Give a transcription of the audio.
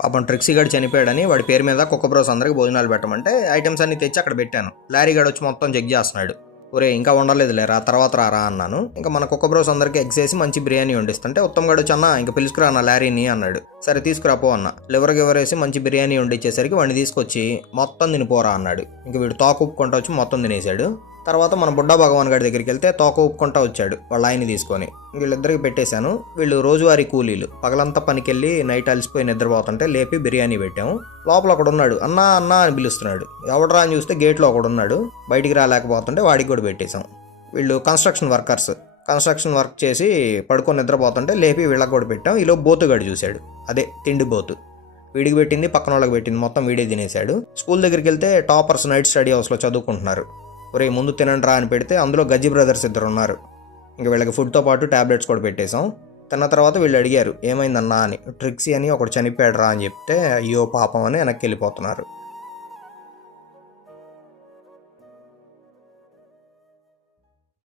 పాపం ట్రిక్సీ గడు చనిపోయాడని వాడి పేరు మీద కుక్క బ్రోస్ అందరికి భోజనాలు పెట్టమంటే ఐటమ్స్ అన్ని తెచ్చి అక్కడ పెట్టాను. లారీ గడు వచ్చి మొత్తం చెక్ చేస్తున్నాడు. ఒరే ఇంకా ఉండలేదు లేరా, తర్వాత రారా అన్నాను. ఇంకా మన కుక్క బ్రోస్ అందరికి ఎగ్స్ వేసి మంచి బిర్యానీ వండిస్తుంటే ఉత్తమ్ గడు వచ్చి అన్న ఇంకా పిలుచుకురా అన్న లారీని అన్నాడు. సరే తీసుకురాపో అన్న. లివర్ గివర్ వేసి మంచి బిర్యానీ వండిచ్చేసరికి వాడిని తీసుకొచ్చి మొత్తం తినిపోరా అన్నాడు. ఇంక వీడు తోక ఉప్పుకుంటా వచ్చి మొత్తం తినేశాడు. తర్వాత మన బుడ్డా భగవాన్ గారి దగ్గరికి వెళ్తే తోక ఉప్పుకుంటా వచ్చాడు వాళ్ళ ఆయన్ని తీసుకొని. వీళ్ళిద్దరికి పెట్టేశాను. వీళ్ళు రోజువారీ కూలీలు. పగలంతా పనికెళ్ళి నైట్ అలసిపోయి నిద్రపోతుంటే లేపి బిర్యానీ పెట్టాము. లోపల ఒకడు ఉన్నాడు, అన్నా అన్నా అని పిలుస్తున్నాడు. ఎవడరా అని చూస్తే గేట్లో ఒకడు ఉన్నాడు. బయటికి రాలేకపోతుంటే వాడికి కూడా పెట్టేశాం. వీళ్ళు కన్స్ట్రక్షన్ వర్క్ చేసి పడుకొని నిద్రపోతుంటే లేపి వీళ్ళకి కూడా పెట్టాం. ఈలో బోతుగాడు చూశాడు, అదే తిండి బోతు. వీడికి పెట్టింది పక్కన వాళ్ళకి పెట్టింది మొత్తం వీడే తినేశాడు. స్కూల్ దగ్గరికి వెళ్తే టాపర్స్ నైట్ స్టడీ హౌస్లో చదువుకుంటున్నారు. ఒరే ముందు తినండి రా అని పెడితే అందులో గజ్జి బ్రదర్స్ ఇద్దరు ఉన్నారు. ఇంకా వీళ్ళకి ఫుడ్తో పాటు ట్యాబ్లెట్స్ కూడా పెట్టేశాం. తిన్న తర్వాత వీళ్ళు అడిగారు ఏమైందన్నా అని. ట్రిక్సీ అని ఒకడు చనిపోయాడు రా అని చెప్తే అయ్యో పాపం అని వెనక్కి వెళ్ళిపోతున్నారు.